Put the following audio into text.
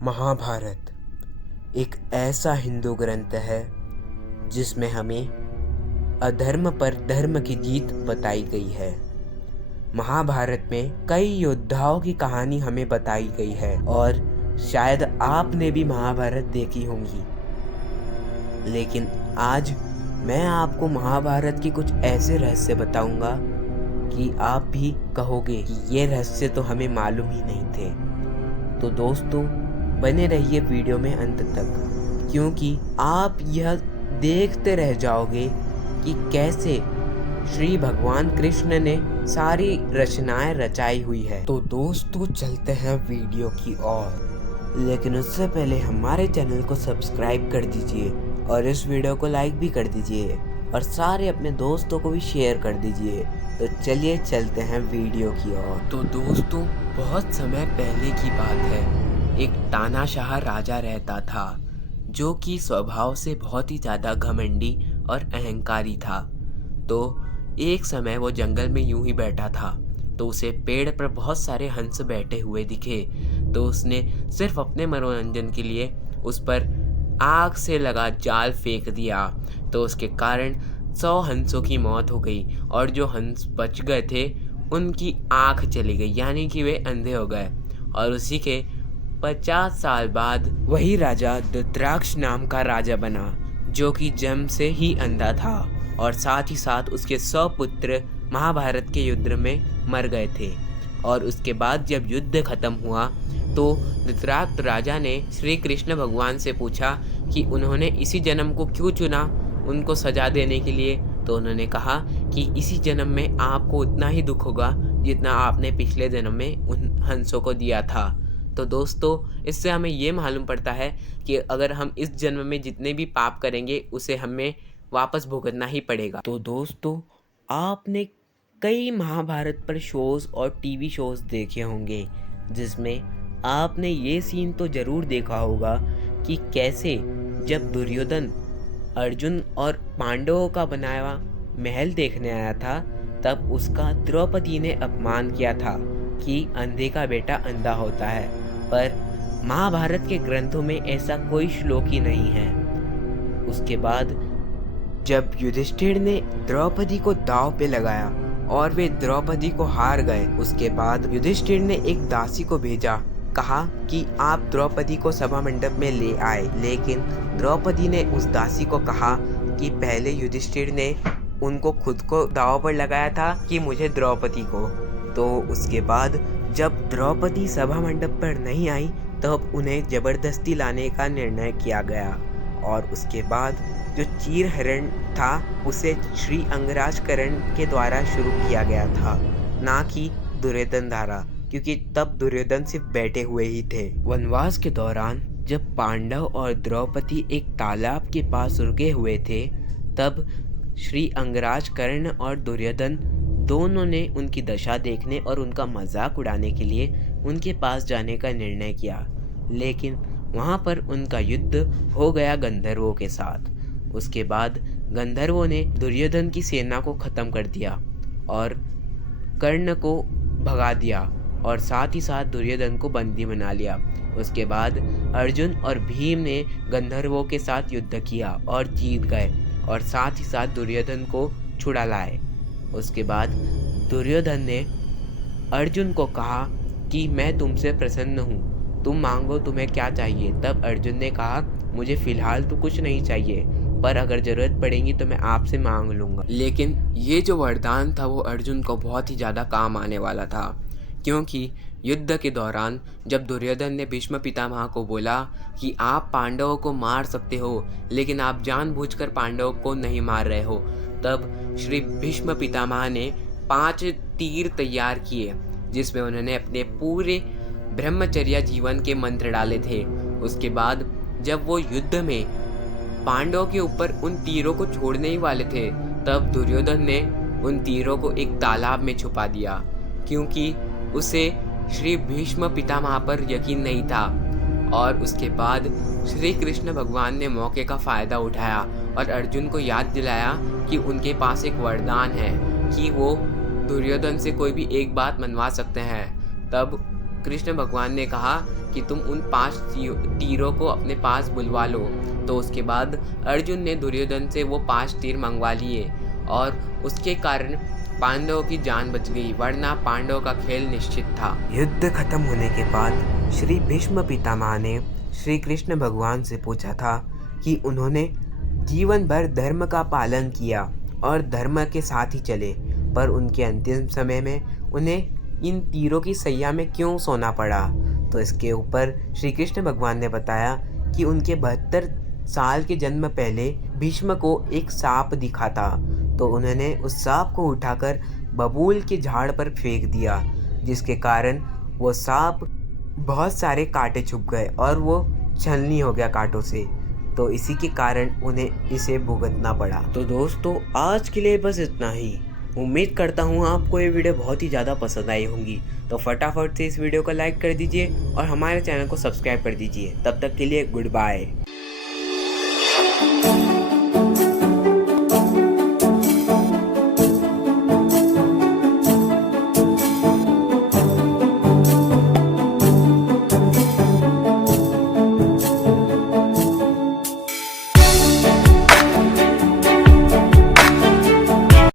महाभारत एक ऐसा हिंदू ग्रंथ है जिसमें हमें अधर्म पर धर्म की जीत बताई गई है। महाभारत में कई योद्धाओं की कहानी हमें बताई गई है और शायद आपने भी महाभारत देखी होंगी। लेकिन आज मैं आपको महाभारत के कुछ ऐसे रहस्य बताऊंगा कि आप भी कहोगे कि ये रहस्य तो हमें मालूम ही नहीं थे। तो दोस्तों, बने रहिए वीडियो में अंत तक, क्योंकि आप यह देखते रह जाओगे कि कैसे श्री भगवान कृष्ण ने सारी रचनाएं रचाई हुई है। तो दोस्तों, चलते हैं वीडियो की ओर। लेकिन उससे पहले हमारे चैनल को सब्सक्राइब कर दीजिए और इस वीडियो को लाइक भी कर दीजिए और सारे अपने दोस्तों को भी शेयर कर दीजिए। तो चलिए चलते हैं वीडियो की ओर। तो दोस्तों, बहुत समय पहले की बात है। एक तानाशाह राजा रहता था जो कि स्वभाव से बहुत ही ज़्यादा घमंडी और अहंकारी था। तो एक समय वो जंगल में यूं ही बैठा था तो उसे पेड़ पर बहुत सारे हंस बैठे हुए दिखे। तो उसने सिर्फ अपने मनोरंजन के लिए उस पर आग से लगा जाल फेंक दिया। तो उसके कारण 100 हंसों की मौत हो गई और जो हंस बच गए थे उनकी आँख चली गई, यानी कि वे अंधे हो गए। और उसी के 50 साल बाद वही राजा धृतराष्ट्र नाम का राजा बना, जो कि जन्म से ही अंधा था और साथ ही साथ उसके 100 पुत्र महाभारत के युद्ध में मर गए थे। और उसके बाद जब युद्ध खत्म हुआ तो धृतराष्ट्र राजा ने श्री कृष्ण भगवान से पूछा कि उन्होंने इसी जन्म को क्यों चुना उनको सजा देने के लिए। तो उन्होंने कहा कि इसी जन्म में आपको उतना ही दुख होगा जितना आपने पिछले जन्म में उन हंसों को दिया था। तो दोस्तों, इससे हमें ये मालूम पड़ता है कि अगर हम इस जन्म में जितने भी पाप करेंगे उसे हमें वापस भुगतना ही पड़ेगा। तो दोस्तों, आपने कई महाभारत पर शोज़ और टीवी शोज़ देखे होंगे जिसमें आपने ये सीन तो ज़रूर देखा होगा कि कैसे जब दुर्योधन अर्जुन और पांडवों का बनाया हुआ महल देखने आया था तब उसका द्रौपदी ने अपमान किया था कि अंधे का बेटा अंधा होता है। पर महाभारत के ग्रंथों में ऐसा कोई श्लोक ही नहीं है। उसके बाद जब युधिष्ठिर ने द्रौपदी को दांव पे लगाया और वे द्रौपदी को हार गए, उसके बाद युधिष्ठिर ने एक दासी को भेजा, कहा कि आप द्रौपदी को सभा मंडप में ले आए। लेकिन द्रौपदी ने उस दासी को कहा कि पहले युधिष्ठिर ने उनको खुद को दांव पर लगाया था कि मुझे द्रौपदी को। तो उसके बाद जब द्रौपदी सभा मंडप पर नहीं आई तब उन्हें जबरदस्ती लाने का निर्णय किया गया। और उसके बाद जो चीर हरण था उसे श्री अंगराज करण के द्वारा शुरू किया गया था, ना कि दुर्योधन द्वारा, क्योंकि तब दुर्योधन सिर्फ बैठे हुए ही थे। वनवास के दौरान जब पांडव और द्रौपदी एक तालाब के पास रुके हुए थे तब श्री अंगराज कर्ण और दुर्योधन दोनों ने उनकी दशा देखने और उनका मजाक उड़ाने के लिए उनके पास जाने का निर्णय किया। लेकिन वहाँ पर उनका युद्ध हो गया गंधर्वों के साथ। उसके बाद गंधर्वों ने दुर्योधन की सेना को ख़त्म कर दिया और कर्ण को भगा दिया और साथ ही साथ दुर्योधन को बंदी बना लिया। उसके बाद अर्जुन और भीम ने गंधर्वों के साथ युद्ध किया और जीत गए और साथ ही साथ दुर्योधन को छुड़ा लाए। उसके बाद दुर्योधन ने अर्जुन को कहा कि मैं तुमसे प्रसन्न हूँ, तुम मांगो तुम्हें क्या चाहिए। तब अर्जुन ने कहा मुझे फ़िलहाल तो कुछ नहीं चाहिए, पर अगर ज़रूरत पड़ेगी तो मैं आपसे मांग लूँगा। लेकिन ये जो वरदान था वो अर्जुन को बहुत ही ज़्यादा काम आने वाला था, क्योंकि युद्ध के दौरान जब दुर्योधन ने भीष्म पितामह को बोला कि आप पांडवों को मार सकते हो लेकिन आप जानबूझकर पांडवों को नहीं मार रहे हो, तब श्री भीष्म पितामह ने 5 तीर तैयार किए जिसमें उन्होंने अपने पूरे ब्रह्मचर्य जीवन के मंत्र डाले थे। उसके बाद जब वो युद्ध में पांडवों के ऊपर उन तीरों को छोड़ने ही वाले थे तब दुर्योधन ने उन तीरों को एक तालाब में छुपा दिया, क्योंकि उसे श्री भीष्म पितामह पर यकीन नहीं था। और उसके बाद श्री कृष्ण भगवान ने मौके का फ़ायदा उठाया और अर्जुन को याद दिलाया कि उनके पास एक वरदान है कि वो दुर्योधन से कोई भी एक बात मनवा सकते हैं। तब कृष्ण भगवान ने कहा कि तुम उन 5 तीरों को अपने पास बुलवा लो। तो उसके बाद अर्जुन ने दुर्योधन से वो 5 तीर मंगवा लिए और उसके कारण पांडवों की जान बच गई, वरना पांडवों का खेल निश्चित था। युद्ध खत्म होने के बाद श्री भीष्म पितामह ने श्री कृष्ण भगवान से पूछा था कि उन्होंने जीवन भर धर्म का पालन किया और धर्म के साथ ही चले, पर उनके अंतिम समय में उन्हें इन तीरों की सैया में क्यों सोना पड़ा। तो इसके ऊपर श्री कृष्ण भगवान ने बताया कि उनके 72 साल के जन्म पहले भीष्म को एक सांप दिखा था, तो उन्होंने उस सांप को उठाकर बबूल के झाड़ पर फेंक दिया, जिसके कारण वो सांप बहुत सारे कांटे छुप गए और वो छलनी हो गया कांटों से। तो इसी के कारण उन्हें इसे भुगतना पड़ा। तो दोस्तों, आज के लिए बस इतना ही। उम्मीद करता हूँ आपको ये वीडियो बहुत ही ज़्यादा पसंद आई होंगी। तो फटाफट से इस वीडियो को लाइक कर दीजिए और हमारे चैनल को सब्सक्राइब कर दीजिए। तब तक के लिए गुड बाय।